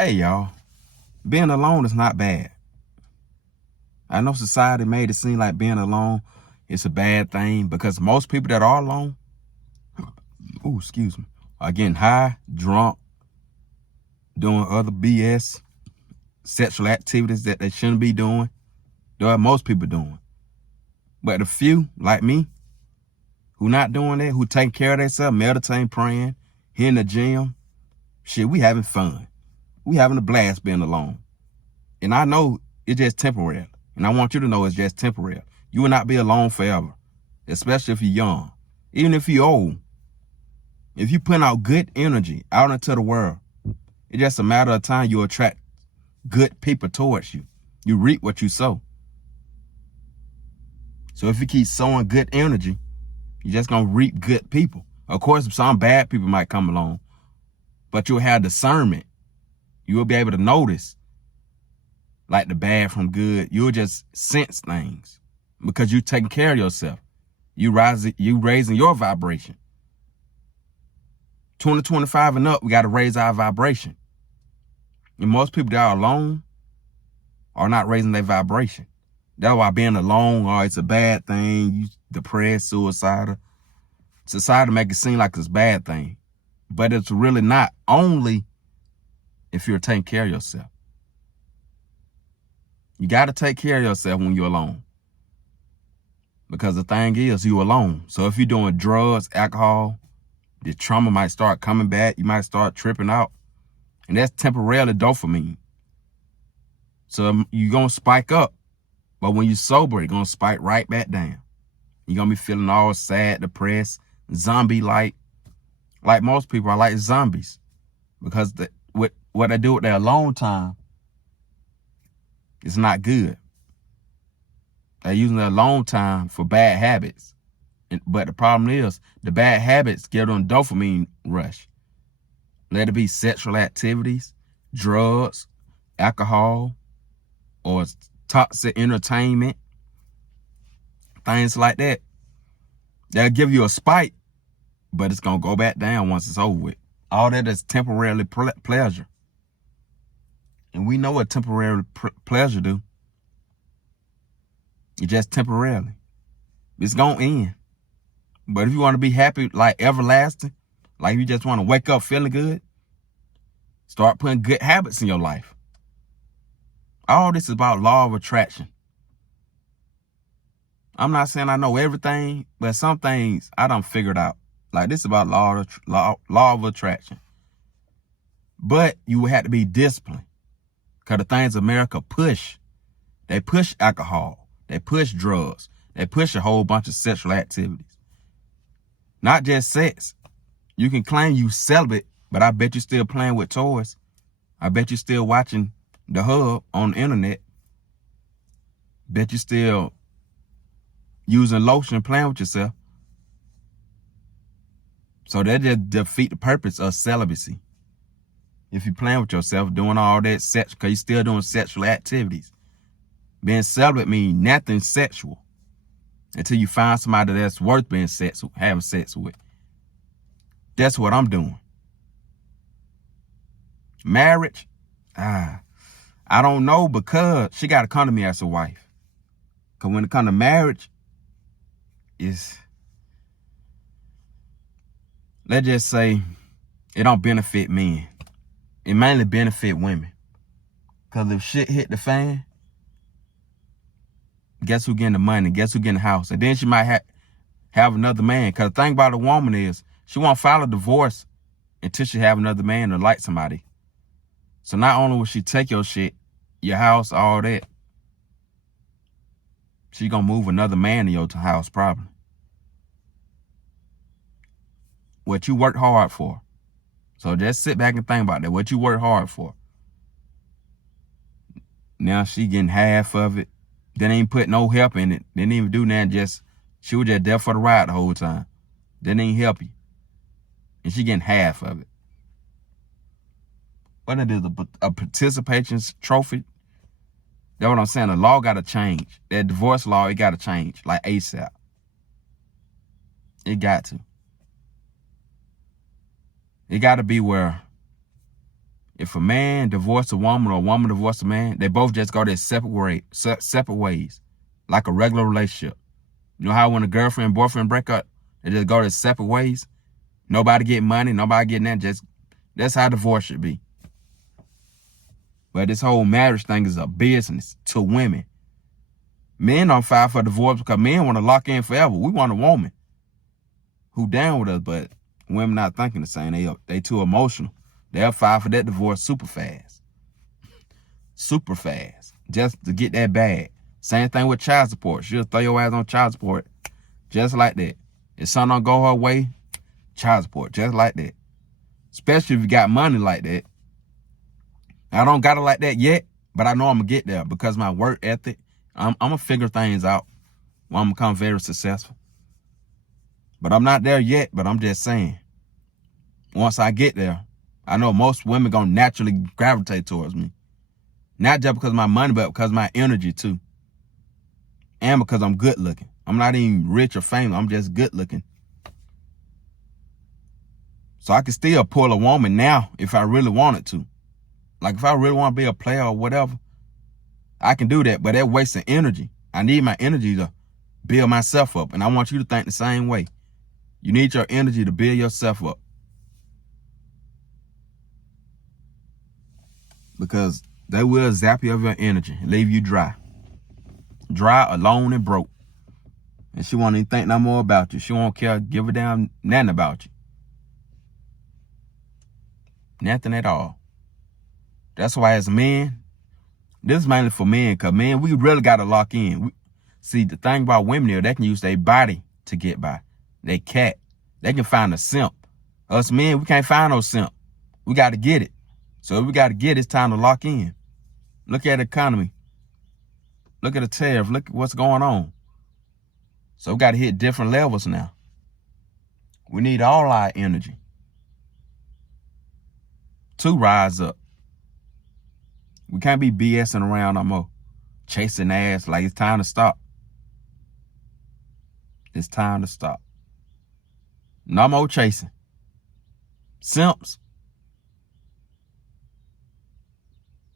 Hey, y'all. Being alone is not bad. I know society made it seem like being alone is a bad thing because most people that are alone, are getting high, drunk, doing other BS, sexual activities that they shouldn't be doing. There are most people doing. But the few, like me, who not doing that, who taking care of themselves, meditating, praying, hitting the gym, shit, we having fun. We having a blast being alone. And I know it's just temporary. And I want you to know it's just temporary. You will not be alone forever, especially if you're young. Even if you're old, if you put out good energy out into the world, it's just a matter of time you attract good people towards you. You reap what you sow. So if you keep sowing good energy, you're just going to reap good people. Of course, some bad people might come along, but you'll have discernment. You will be able to notice like the bad from good. You'll just sense things because you're taking care of yourself. You raising your vibration. 2025 and up, we got to raise our vibration. And most people that are alone are not raising their vibration. That's why being alone, it's a bad thing. You depressed, suicidal. Society make it seem like it's a bad thing. But it's really not, only if you're taking care of yourself. You got to take care of yourself when you're alone. Because the thing is, you're alone. So if you're doing drugs, alcohol, the trauma might start coming back. You might start tripping out. And that's temporarily dopamine. So you're going to spike up. But when you're sober, you're going to spike right back down. You're going to be feeling all sad, depressed, zombie-like. Like most people are like zombies. Because what they do with their alone time is not good. They're using their alone time for bad habits. But the problem is, the bad habits get on dopamine rush. Let it be sexual activities, drugs, alcohol, or toxic entertainment, things like that. They'll give you a spike, but it's going to go back down once it's over with. All that is temporarily pleasure. And we know what temporary pleasure do. It's just temporarily. It's going to end. But if you want to be happy, like everlasting, like you just want to wake up feeling good, start putting good habits in your life. All this is about law of attraction. I'm not saying I know everything, but some things I done figured out. Like this is about law of attraction. But you will have to be disciplined. Because the things America push, they push alcohol, they push drugs, they push a whole bunch of sexual activities. Not just sex. You can claim you celibate, but I bet you still playing with toys. I bet you still watching the hub on the internet. Bet you still using lotion, playing with yourself. So that just defeat the purpose of celibacy. If you're playing with yourself, doing all that sex, because you're still doing sexual activities. Being celibate means nothing sexual until you find somebody that's worth having sex with. That's what I'm doing. Marriage, I don't know, because she got to come to me as a wife. Because when it comes to marriage, let's just say it don't benefit men. It mainly benefit women. Because if shit hit the fan, guess who getting the money? Guess who getting the house? And then she might have another man. Because the thing about a woman is, she won't file a divorce until she have another man or like somebody. So not only will she take your shit, your house, all that, she gonna move another man to your house probably. What you worked hard for. So just sit back and think about that. What you worked hard for. Now she getting half of it. Didn't even put no help in it. Didn't even do nothing. She was just there for the ride the whole time. Didn't even help you. And she getting half of it. What it is, a participation trophy? That's what I'm saying. The law got to change. That divorce law, it got to change. Like ASAP. It got to. It got to be where If a man divorce a woman or a woman divorce a man, they both just go their separate ways, like a regular relationship. You know how when a girlfriend and boyfriend break up, they just go their separate ways? Nobody get money, nobody getting that. That's how divorce should be. But this whole marriage thing is a business to women. Men don't file for divorce because men want to lock in forever. We want a woman who down with us, but women not thinking the same. They too emotional. They'll file for that divorce super fast. Super fast. Just to get that bag. Same thing with child support. She'll throw your ass on child support just like that. If something don't go her way, child support just like that. Especially if you got money like that. I don't got it like that yet, but I know I'm going to get there because of my work ethic. I'm going to figure things out when I'm become very successful. But I'm not there yet, but I'm just saying. Once I get there, I know most women going to naturally gravitate towards me. Not just because of my money, but because of my energy too. And because I'm good looking. I'm not even rich or famous. I'm just good looking. So I can still pull a woman now if I really wanted to. Like if I really want to be a player or whatever, I can do that, but that's wasting energy. I need my energy to build myself up. And I want you to think the same way. You need your energy to build yourself up. Because they will zap you of your energy and leave you dry. Dry, alone, and broke. And she won't even think no more about you. She won't care, give a damn nothing about you. Nothing at all. That's why as men, this is mainly for men, because men, we really got to lock in. See, the thing about women is they can use their body to get by. They cat. They can find a simp. Us men, we can't find no simp. We got to get it. So if we got to get it, it's time to lock in. Look at the economy. Look at the tariff. Look at what's going on. So we got to hit different levels now. We need all our energy to rise up. We can't be BSing around no more. Chasing ass. Like, it's time to stop. It's time to stop. No more chasing. Simps.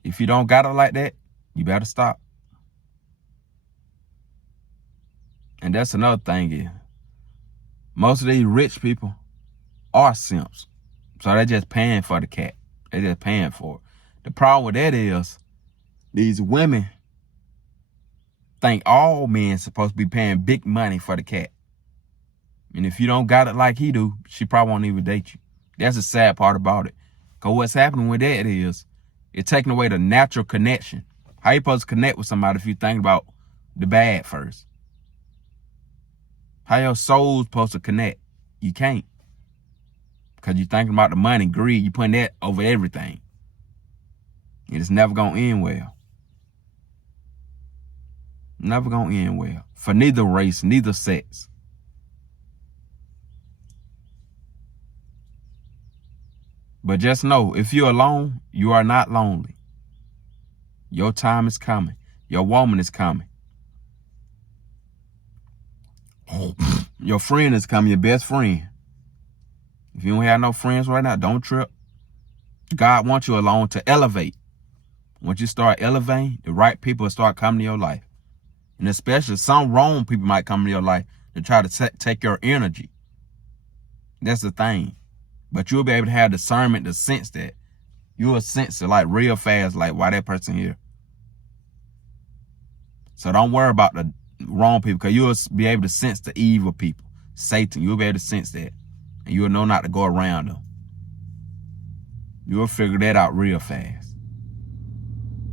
If you don't got it like that, you better stop. And that's another thing is, most of these rich people are simps. So they're just paying for the cat. They're just paying for it. The problem with that is, these women think all men supposed to be paying big money for the cat. And if you don't got it like he do, she probably won't even date you. That's the sad part about it. Because what's happening with that is, it's taking away the natural connection. How you supposed to connect with somebody if you think about the bad first? How your soul's supposed to connect? You can't. Because you're thinking about the money, greed. You're putting that over everything. And it's never going to end well. Never going to end well. For neither race, neither sex. But just know, if you're alone, you are not lonely. Your time is coming. Your woman is coming. Your friend is coming, your best friend. If you don't have no friends right now, don't trip. God wants you alone to elevate. Once you start elevating, the right people will start coming to your life. And especially some wrong people might come to your life to try to take your energy. That's the thing. But you'll be able to have discernment to sense that. You'll sense it like real fast, like why that person here. So don't worry about the wrong people, because you'll be able to sense the evil people. Satan, you'll be able to sense that. And you'll know not to go around them. You'll figure that out real fast.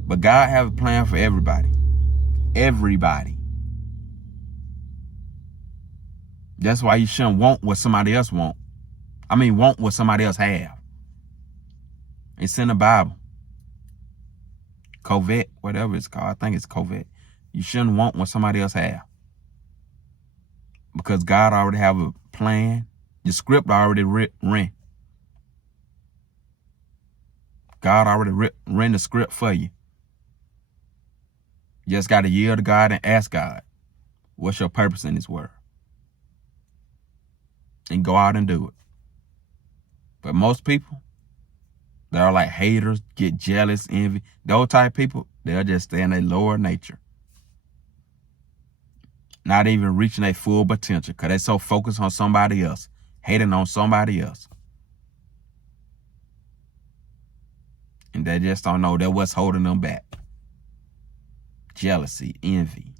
But God has a plan for everybody. Everybody. That's why you shouldn't want what somebody else want. Want what somebody else have. It's in the Bible. Covet, whatever it's called. I think it's covet. You shouldn't want what somebody else have. Because God already have a plan. Your script already written. God already written the script for you. You just got to yield to God and ask God, what's your purpose in this world? And go out and do it. But most people, They are like haters, get jealous, envy. Those type of people, they'll just stay in their lower nature. Not even reaching their full potential because they're so focused on somebody else, hating on somebody else. And they just don't know that what's holding them back. Jealousy, envy.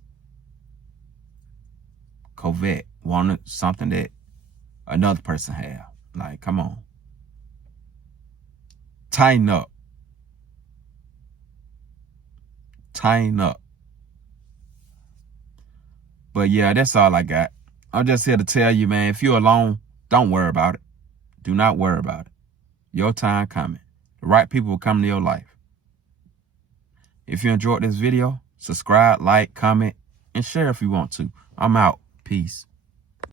Covet, wanting something that another person have. Like, come on. Tighten up. Tighten up. But yeah, that's all I got. I'm just here to tell you, man, if you're alone, don't worry about it. Do not worry about it. Your time coming. The right people will come to your life. If you enjoyed this video, subscribe, like, comment, and share if you want to. I'm out. Peace.